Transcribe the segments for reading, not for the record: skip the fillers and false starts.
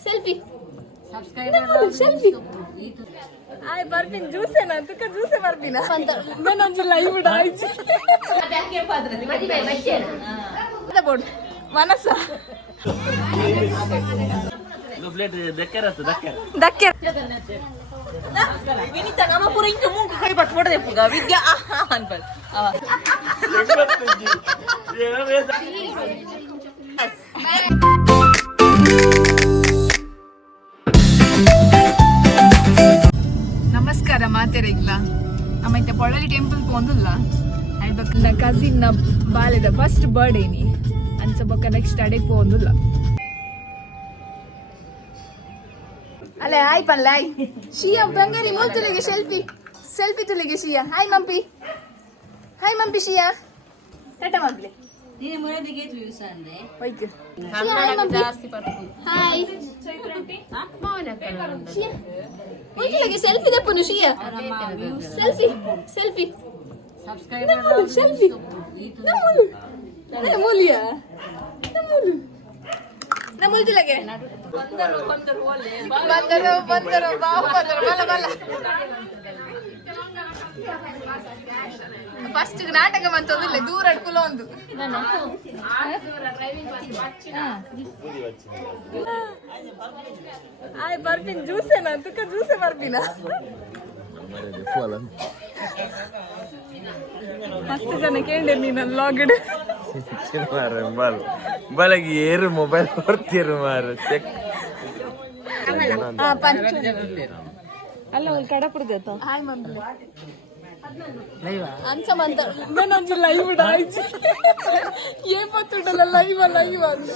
selfie selfie आय ಬರ್ಬಿನ್ ಜ್ಯೂಸೆ ನಾ ತುಕ ಜ್ಯೂಸೆ ಬರ್ಬಿನ ನಾನು ಲೈವ್ ಡಾಯ್ಚಿ ಬ್ಯಾಕೆ ಪಾದ್ರದಿ ಮದಿ ಬೈ ಬಚ್ಚೇನ ಅದ ಬೋರ್ಡ್ ಮನಸ ಒಂದು ಪ್ಲೇಟ್ ದಕ್ಕೆರತ್ತು ದಕ್ಕೆರ ವಿನಿತಾ ನಮ್ಮ ಪೂರ ಇಂಕ ಮೂಂಕ ಕೈ ಬಟ್ ಕೊಡದೆ ಪುಗ ವಿದ್ಯಾ ಅನ್ಬಲ್ ನಮಸ್ಕಾರ ಮಾತೆರೆಗ್ಲ ನಮ್ಮ ಇತ್ತ ಪೊಳಲಿ ಟೆಂಪಲ್ ಪೋಂದುಲ್ಲ ಐಬಕ್ ನ ಕಸಿನ್ ನ ಬಾಲೆದ ಫಸ್ಟ್ ಬರ್ಡೇ ನೀ ಅನ್ಸ ಬೊಕ್ಕ ನೆಕ್ಸ್ಟ್ ಅಡೆ ಪೋಂದುಲ್ಲ ಅಲೆ ಹಾಯ್ ಪನ್ಲ ಹಾಯ್ ಶಿಯಾ ಬಂಗಾರಿ ಮೂಲ್ ತುಲಿಗೆ ಸೆಲ್ಫಿ ತುಲಿಗೆ ಶಿಯಾ ಹಾಯ್ ಮಂಪಿ ಶಿಯಾ ಟಾಟಾ ಮಗ್ಲೆ ನೀನು ಮುರದಿಗೆ ವ್ಯೂಸ್ ಅಂದೆ ಹೋಯ್ತು ಜಾಸ್ತಿ ಬರ್ತು ಹಾಯ್ ಚೈತ್ರಂಟಿ ಶಿಯಾ ಮೂಲ್ ತುಲಿಗೆ ಸೆಲ್ಫಿ ದಪ್ಪನು ಶಿಯಾ ಸೆಲ್ಫಿ ಸಬ್ಸ್ಕ್ರೈಬರ್ ಸೆಲ್ಫಿ ಮೂಲಿಯಾ ನಮೂಲ್ ತುಲಿಗೆ ಬಂದರು ಬಾವು ಬಂದರು ಬಲ ಫಸ್ಟ್ ನಾಟಕ ಬಂತಂದಿಲ್ಲ ದೂರ ಅಡ್ಕುಲ ಒಂದು ಆಯ್ ಬರ್ಬಿನ್ ಜ್ಯೂಸೆ ನಾ ತುಕ ಜ್ಯೂಸೆ ಬರ್ಬಿನ ಮಸ್ತ್ ಜನ ಕೇಳಿ ನೀನು ಲಾಗ್ಡ್ ಬಲಗಿ ಏರು ಮೊಬೈಲ್ ಬರ್ತೀರು ಮಾರು ಅಲ್ಲ ಒಂದು ಕಡಪುಡ್ದೈತ ಹಾಯ್ ಮಮ್ಮಿ ಅಂಚಮಂತ ನಾನು ಲೈವ್ ಡಾಯ್ಚಿ ಏನ್ ಪತ್ತುಂಟಲ್ಲ ಲೈವ್ ಅಂತ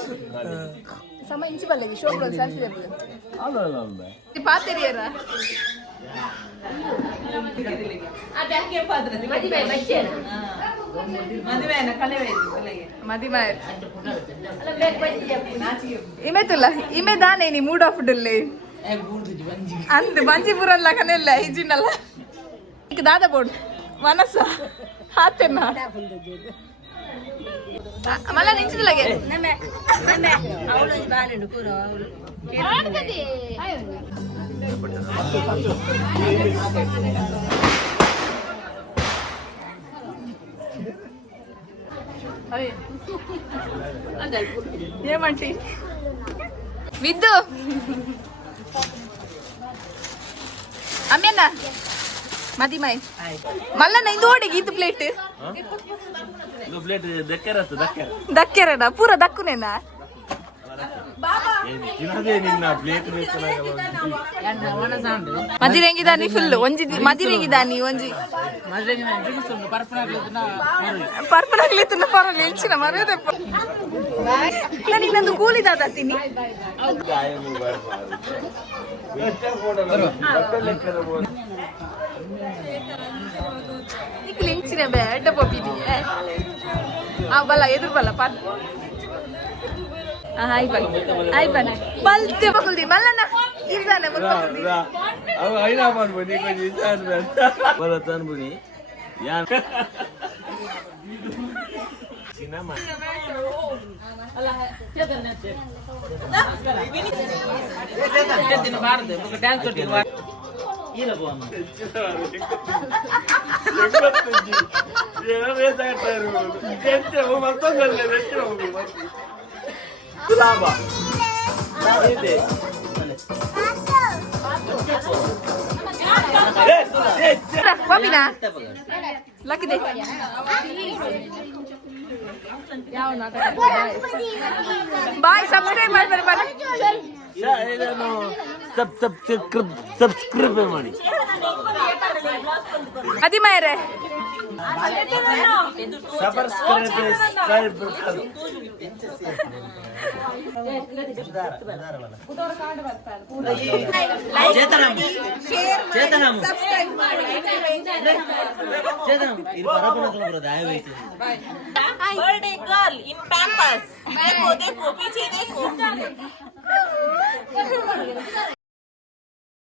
ಸಮ ಇಂಚಿ ಬಲ್ಲಗಿ ಶೋಬ್ರ ಸೆಲ್ಫಿ ದೆಪ್ಪು ಪಾತೆರಿಯರ ಬ್ಯಾಕೆ ಪಾದ್ರದಿ ಮದಿ ಬೈ ಬಚ್ಚೇನ ಮದಿವೇನ ಕಲೆವೆ ಮದಿಮೆ ಅಲ್ಲ ಬ್ಯಾಕ್ ಬಚ್ಚಿ ನಾಚಿಗೆ ಇಮೆತುಲ್ಲ ಇಮೆ ದಾನೆ ನೀ ಮೂಡ್ ಆಫ್ ಡುಲ್ಲೆ ಅಂದ್ ಬಂಜಿಪುರಲ್ಲ ಕನೆಲ್ಲ ಹಿಜಿನಲ್ಲ ಈಗ ದಾದ ಬೋರ್ಡ್ ಮನಸ್ಸ ಹಾತೆನ್ನ ಮಲ್ಲ ನಿಂಚಿದಲಗೆ ನಮ್ಮೆ ಅವಳು ಬಾಲೆಂಡು ಕೂರ ಅವಳು ఏమంటి విద్దు అమ్మేనా మది మై మళ్ళా నైందు ఓడిగి ఇది ప్లేట్ ಒಂದು ಪ್ಲೇಟ್ ದಕ್ಕೆರತ್ತು దక్కేరడా పూర దక్కునేనా ನಿನ್ನ ಪ್ಲೇಟ್ మదిరేంగిదాని ఫుల్ ಒಂಜಿ మదిరేంగిదాని ಒಂಜಿ ಪರ್ಪನಾಗ್ಲಿತ್ತು ಪರ ನಿಲ್ಚಿನ ಮರ್ಯಾದೆ ನನಗೆ ನಂದು ಕೂಲಿದಾದ ತಿನ್ನಿ ಲಿಂಚಿನ ಬೇಡ ಪಪ್ಪಿದಿ ಬಲ್ಲ ಎದುರು ಬಲ್ಲ ಪಾತ್ ಹಾಯ್ ಬನ್ ಬಲ್ತೆ ಬಕುಲ್ದಿ ಮಲ್ಲನ ಇರ್ದಾನೆ ಮುಲ್ಪಕುಲ್ದಿ ಅವ ಐನಾ ಮಾಡ್ಬೋದಿ ಕೊಂಚ ಇಸಾನ್ ಬಲ ತನ್ಬುನಿ ಯಾನ್ ಸಿನಿಮಾ ಅಲ್ಲ ಚೇತನ ಬಾರದೆ ಮುಗ ಡ್ಯಾನ್ಸ್ ಕೊಟ್ಟಿರುವ ಇರಬೋ ಅಮ್ಮ ಗುಲಾಬ ಇದೆ ಬಾಬಿನಾ ಲಕ್ಕಿದೆ ಯಾವ ನಾಟಕ ಬಾಯ್ ಸಬ್ಸ್ಕ್ರೈಬ್ ಮಾಡ್ತಾರೆ ಬನ್ನಿ ಸಬ್ಸ್ಕ್ರೈಬ್ ಮಾಡಿ ಅದಿಮಾಯರೆ subscribe birthday girl in Pampers देखो देखो पीछे देखो